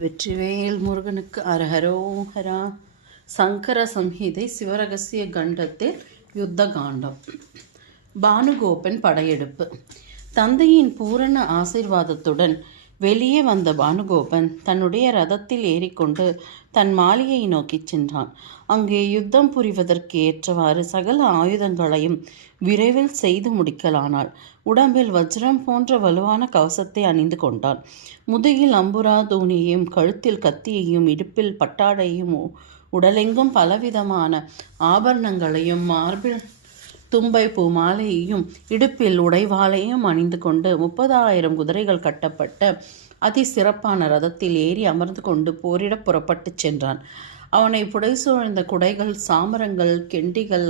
வெற்றிவேல் முருகனுக்கு அரஹரோஹரா. சங்கர சம்ஹிதை சிவரகசிய கண்டத்தில் யுத்த காண்டம். பானுகோபன் படையெடுப்பு. தந்தையின் பூரண ஆசீர்வாதத்துடன் வெளியே வந்த பானுகோபன் தன்னுடைய ரதத்தில் ஏறிக்கொண்டு தன் மாளிகையை நோக்கிச் சென்றான். அங்கே யுத்தம் புரிவதற்கு ஏற்றவாறு சகல ஆயுதங்களையும் விரைவில் செய்து முடிக்கலானாள். உடம்பில் வஜ்ரம் போன்ற வலுவான கவசத்தை அணிந்து கொண்டான். முதுகில் அம்புரா தூணியையும் கழுத்தில் கத்தியையும் இடுப்பில் பட்டாடையும் உடலெங்கும் பலவிதமான ஆபரணங்களையும் மார்பில் தும்பை பூ மாலையையும் இடுப்பில் உடைவாளையும் அணிந்து கொண்டு 30,000 குதிரைகள் கட்டப்பட்ட அதி சிறப்பான ரதத்தில் ஏறி அமர்ந்து கொண்டு போரிட புறப்பட்டு சென்றான். அவனை புடைசூழ்ந்த குடைகள், சாமரங்கள், கெண்டிகள்,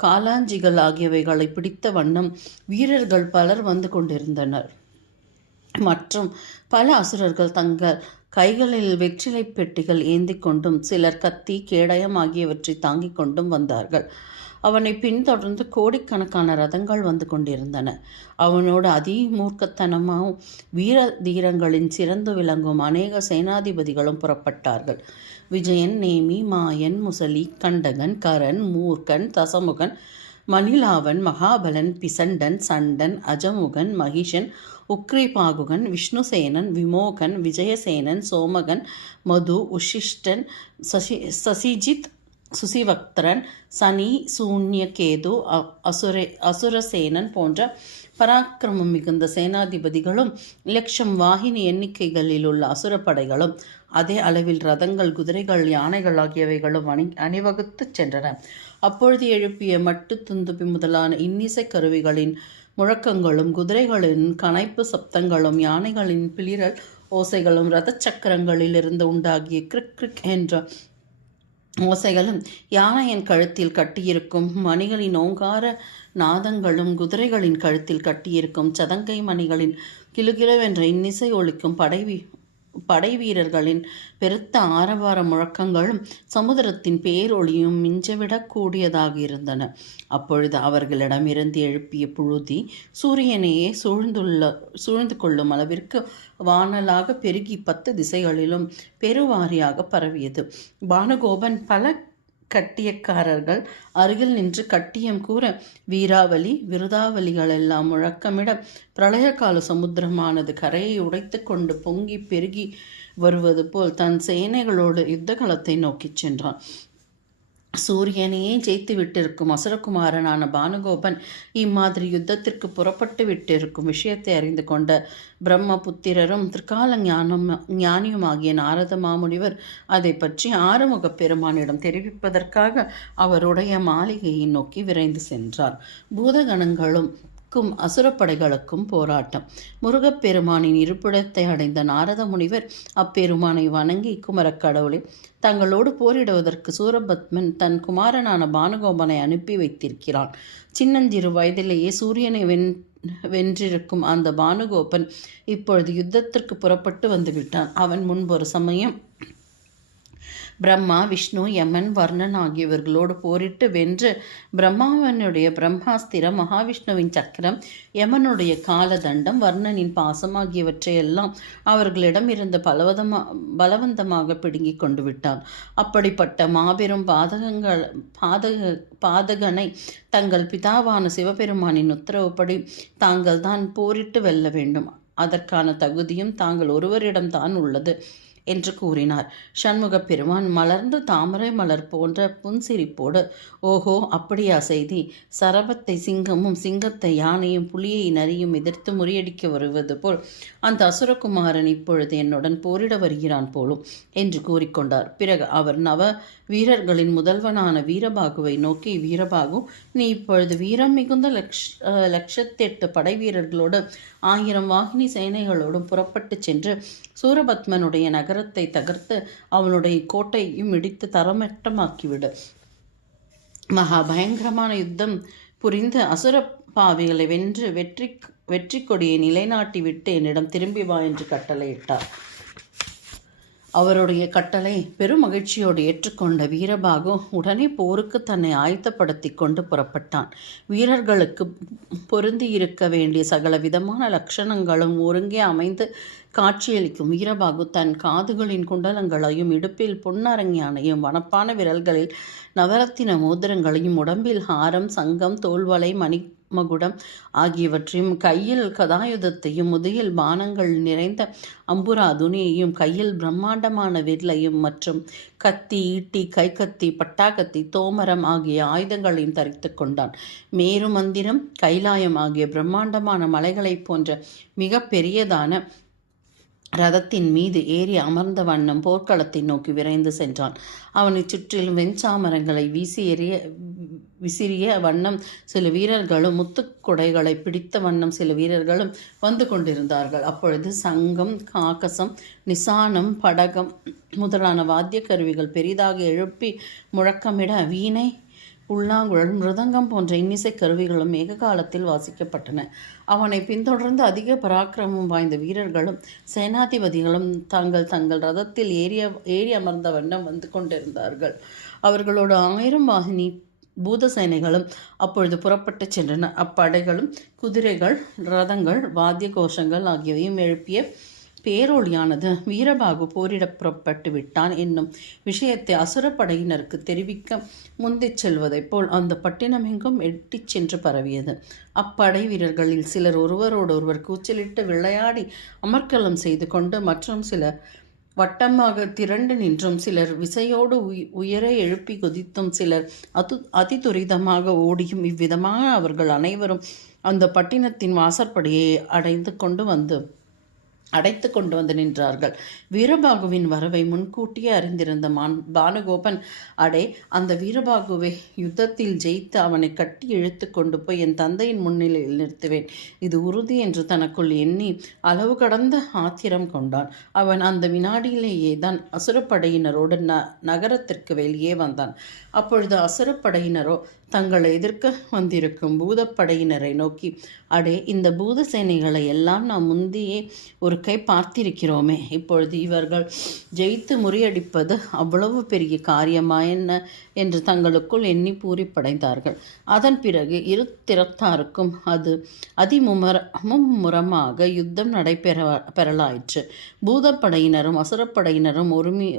காலாஞ்சிகள் ஆகியவைகளை பிடித்த வண்ணம் வீரர்கள் பலர் வந்து கொண்டிருந்தனர். மற்றும் பல அசுரர்கள் தங்கள் கைகளில் வெற்றிலை பெட்டிகள் ஏந்தி கொண்டும் சிலர் கத்தி, கேடயம் ஆகியவற்றை தாங்கிக் கொண்டும் வந்தார்கள். அவனை பின்தொடர்ந்து கோடிக்கணக்கான ரதங்கள் வந்து கொண்டிருந்தன. அவனோடு அதிமூர்க்கத்தனமாகவும் வீர தீரங்களின் சிறந்து விளங்கும் அநேக சேனாதிபதிகளும் புறப்பட்டார்கள். விஜயன், நேமி, மாயன், முசலி, கண்டகன், கரன், மூர்க்கன், தசமுகன், மணிலாவன், மகாபலன், பிசண்டன், சண்டன், அஜமுகன், மகிஷன், உக்ரிபாகுகன், விஷ்ணுசேனன், விமோகன், விஜயசேனன், சோமகன், மது, உஷிஷ்டன், சசிஜித், சுசிவக்திரன், சனி, சூன்யகேது, அசுரசேனன் போன்ற பராக்கிரமம் மிகுந்த சேனாதிபதிகளும் லட்சம் வாகினி எண்ணிக்கைகளில் உள்ள அசுரப்படைகளும் அதே அளவில் ரதங்கள், குதிரைகள், யானைகள் ஆகியவைகளும் அணிவகுத்து சென்றன. அப்பொழுது எழுப்பிய மட்டு, துந்துபி முதலான இன்னிசை கருவிகளின் முழக்கங்களும், குதிரைகளின் கனைப்பு சப்தங்களும், யானைகளின் பிளிரல் ஓசைகளும், இரத சக்கரங்களிலிருந்து உண்டாகிய கிரிக் கிரிக் என்ற ஓசைகளும், யானையின் கழுத்தில் கட்டியிருக்கும் மணிகளின் ஓங்கார நாதங்களும், குதிரைகளின் கழுத்தில் கட்டியிருக்கும் சதங்கை மணிகளின் கிலுகிலுவென்ற இன்னிசை ஒலிக்கும் படை வீரர்களின் பெருத்த ஆரவார முழக்கங்களும் சமுதிரத்தின் பேரொளியும் மிஞ்சவிடக் கூடியதாக இருந்தன. அப்பொழுது அவர்களிடமிருந்து எழுப்பிய புழுதி சூரியனையே சூழ்ந்து கொள்ளும் அளவிற்கு வானலாக பெருகி 10 திசைகளிலும் பெருவாரியாக பரவியது. பானுகோபன் பல கட்டியக்காரர்கள் அருகில் நின்று கட்டியம் கூற வீராவலி, விருதாவலிகளெல்லாம் முழக்கமிட பிரளயகால சமுத்திரமானது கரையை உடைத்து கொண்டு பொங்கி பெருகி வருவது போல் தன் சேனைகளோடு யுத்த களத்தை நோக்கிச் சென்றான். சூரியனையே ஜெயித்து விட்டிருக்கும் அசுரகுமாரனான பானுகோபன் இம்மாதிரி யுத்தத்திற்கு புறப்பட்டு விட்டிருக்கும் விஷயத்தை அறிந்து கொண்ட பிரம்ம புத்திரரும் திரிகால ஞானியுமாகிய நாரத மாமுனிவர் அதை பற்றி ஆறுமுகப் பெருமானிடம் தெரிவிப்பதற்காக அவருடைய மாளிகையை நோக்கி விரைந்து சென்றார். பூதகணங்களும் அசுரப்படைகளுக்கும் போராட்டம். முருகப்பெருமானின் இருப்பிடத்தை அடைந்த நாரத முனிவர் அப்பெருமானை வணங்கி, குமரக்கடவுளை, தங்களோடு போரிடுவதற்கு சூரபத்மன் தன் குமாரனான பானுகோபனை அனுப்பி வைத்திருக்கிறான். சின்னஞ்சிறு வயதிலேயே சூரியனை வென்றிருக்கும் அந்த பானுகோபன் இப்பொழுது யுத்தத்திற்கு புறப்பட்டு வந்துவிட்டான். அவன் முன்பொரு சமயம் பிரம்மா, விஷ்ணு, யமன், வர்ணன் ஆகியவர்களோடு போரிட்டு வென்று பிரம்மாவனுடைய பிரம்மாஸ்திரம், மகாவிஷ்ணுவின் சக்கரம், யமனுடைய காலதண்டம், வர்ணனின் பாசம் ஆகியவற்றையெல்லாம் அவர்களிடம் இருந்து பலவந்தமாக பிடுங்கி கொண்டு விட்டான். அப்படிப்பட்ட மாபெரும் பாதகனை தங்கள் பிதாவான சிவபெருமானின் உத்தரவுப்படி தாங்கள் தான் போரிட்டு வெல்ல வேண்டும். அதற்கான தகுதியும் தாங்கள் ஒருவரிடம்தான் உள்ளது என்று கூறினார். சண்முகப் பெருமான் மலர்ந்த தாமரை மலர் போன்ற புன்சிரிப்போடு, ஓஹோ, அப்படியா செய்தி? சரபத்தை சிங்கமும், சிங்கத்தை யானையும், புலியை நரியும் எதிர்த்து முறியடிக்க வருவது போல் அந்த அசுரகுமாரன் இப்பொழுது என்னுடன் போரிட வருகிறான் போலும் என்று கூறிக்கொண்டார். பிறகு அவர் நவ வீரர்களின் முதல்வனான வீரபாகுவை நோக்கி, வீரபாகு, நீ இப்பொழுது வீரம் மிகுந்த 108 படை வீரர்களோடு 1000 வாகினி சேனைகளோடும் புறப்பட்டு சென்று சூரபத்மனுடைய நகரத்தை தகர்த்து அவனுடைய கோட்டையும் இடித்து தரமட்டமாக்கிவிடு. மகா பயங்கரமான யுத்தம் புரிந்து அசுர பாவிகளை வென்று வெற்றி கொடியை நிலைநாட்டி விட்டு என்னிடம் திரும்பி வா என்று கட்டளையிட்டார். அவருடைய கட்டளை பெரும் மகிழ்ச்சியோடு ஏற்றுக்கொண்ட வீரபாகு உடனே போருக்கு தன்னை ஆயத்தப்படுத்தி கொண்டு புறப்பட்டான். வீரர்களுக்கு பொருந்தியிருக்க வேண்டிய சகல விதமான லட்சணங்களும் ஒருங்கே அமைந்து காட்சியளிக்கும் வீரபாகு தன் காதுகளின் குண்டலங்களையும் இடுப்பில் பொன்னரஞ்ஞானையும் வனப்பான விரல்களில் நவரத்தின மோதிரங்களையும் உடம்பில் ஹாரம் சங்கம் தோள்வளை மகுடம் ஆகியவற்றையும் கையில் கதாயுதத்தையும் முதுகில் பானங்கள் நிறைந்த அம்புரா துணியையும் கையில் பிரம்மாண்டமான வில்லையும் மற்றும் கத்தி ஈட்டி கைக்கத்தி பட்டாக்கத்தி தோமரம் ஆகிய ஆயுதங்களையும் தரித்து கொண்டான். மேரு மந்திரம் கைலாயம் ஆகிய பிரம்மாண்டமான மலைகளைப் போன்ற மிக பெரியதான ரதத்தின் மீது ஏறி அமர்ந்த வண்ணம் போர்க்களத்தை நோக்கி விரைந்து சென்றான். அவனை சுற்றிலும் வெஞ்சாமரங்களை விசிறிய வண்ணம் சில வீரர்களும் முத்துக்குடைகளை பிடித்த வண்ணம் சில வீரர்களும் வந்து கொண்டிருந்தார்கள். அப்பொழுது சங்கம் காக்கசம் நிசானம் படகம் முதலான வாத்திய கருவிகள் பெரிதாக எழுப்பி முழக்கமிட வீணை புல்லாங்குழல் மிருதங்கம் போன்ற இன்னிசை கருவிகளும் ஏக காலத்தில் வாசிக்கப்பட்டன. அவனை பின்தொடர்ந்து அதிக பராக்கிரமம் வாய்ந்த வீரர்களும் சேனாதிபதிகளும் தங்கள் ரதத்தில் ஏறி அமர்ந்த வண்ணம் வந்து கொண்டிருந்தார்கள். அவர்களோடு 1000 வாகினி பூத சேனைகளும் அப்பொழுது புறப்பட்டு சென்றன. அப்படைகளும் குதிரைகள் ரதங்கள் வாத்திய கோஷங்கள் ஆகியவையும் எழுப்பிய பேரொழியானது வீரபாகு போரிடப் புறப்பட்டு விட்டான் என்னும் விஷயத்தை அசுரப்படையினருக்கு தெரிவிக்க முந்திச் செல்வதைப் போல் அந்த பட்டினமெங்கும் எட்டிச் சென்று பரவியது. அப்படை வீரர்களில் சிலர் ஒருவரோடொருவர் கூச்சலிட்டு விளையாடி அமர்க்கலம் செய்து கொண்டு மற்றும் சிலர் வட்டமாக திரண்டு நின்றும் சிலர் விசையோடு உயர எழுப்பி குதித்தும் சிலர் அதிதுரிதமாக ஓடியும் இவ்விதமாக அவர்கள் அனைவரும் அந்த பட்டினத்தின் வாசற்படியை அடைத்து கொண்டு வந்து நின்றார்கள். வீரபாகுவின் வரவை முன்கூட்டியே அறிந்திருந்த பானுகோபன் அந்த வீரபாகுவை யுத்தத்தில் ஜெயித்து அவனை கட்டி இழுத்து கொண்டு போய் என் தந்தையின் முன்னிலையில் நிறுத்துவேன், இது உறுதி என்று தனக்குள் எண்ணி அளவு கடந்த ஆத்திரம் கொண்டான். அவன் அந்த வினாடியிலேயே தான் அசுரப்படையினரோடு நகரத்திற்கு வெளியே வந்தான். அப்பொழுது அசுரப்படையினரோ தங்களை எதிர்க்க வந்திருக்கும் பூதப்படையினரை நோக்கி, இந்த பூத சேனைகளை எல்லாம் நாம் முந்தியே ஒரு கை பார்த்திருக்கிறோமே, இப்பொழுது இவர்கள் ஜெயித்து முறியடிப்பது அவ்வளவு பெரிய காரியமா என்ன என்று தங்களுக்குள் எண்ணி பூரிப்படைந்தார்கள். அதன் பிறகு இரு திறத்தாருக்கும் அது மும்முரமாக யுத்தம் நடைபெறலாயிற்று. பூதப்படையினரும் அசுரப்படையினரும்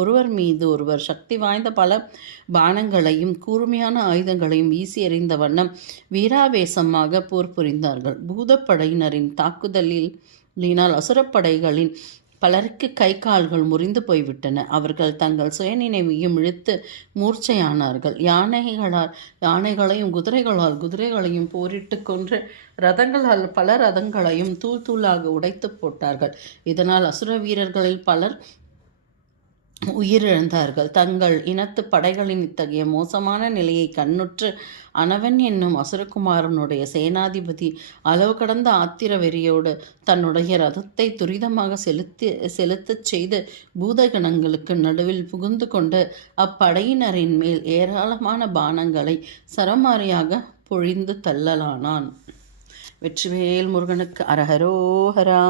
ஒருவர் மீது ஒருவர் சக்தி வாய்ந்த பல பானங்களையும் கூர்மையான ஆயுதங்களையும் வீசி எறிந்த வண்ணம் வீராவேசமாக போர் புரிந்தார்கள். பூதப்படையினரின் தாக்குதலினால் அசுரப்படைகளின் பலருக்கு கை கால்கள் முறிந்து போய்விட்டன. அவர்கள் தங்கள் சுயநினைவையும் இழுத்து மூர்ச்சையானார்கள். யானைகளையும் குதிரைகளையும் போரிட்டு கொன்று ரதங்களால் பல ரதங்களையும் தூள் தூளாக உடைத்து போட்டார்கள். இதனால் அசுர வீரர்களில் பலர் உயிரிழந்தார்கள். தங்கள் இனத்து படைகளின் இத்தகைய மோசமான நிலையை கண்ணுற்று அனவன் என்னும் அசுரகுமாரனுடைய சேனாதிபதி அளவு கடந்த ஆத்திர வெறியோடு தன்னுடைய ரதத்தை துரிதமாக செலுத்தச் செய்து பூதகணங்களுக்கு நடுவில் புகுந்து கொண்டு அப்படையினரின் மேல் ஏராளமான பானங்களை சரமாரியாக பொழிந்து தள்ளலானான். வெற்றிவேல் முருகனுக்கு அரஹரோஹரா.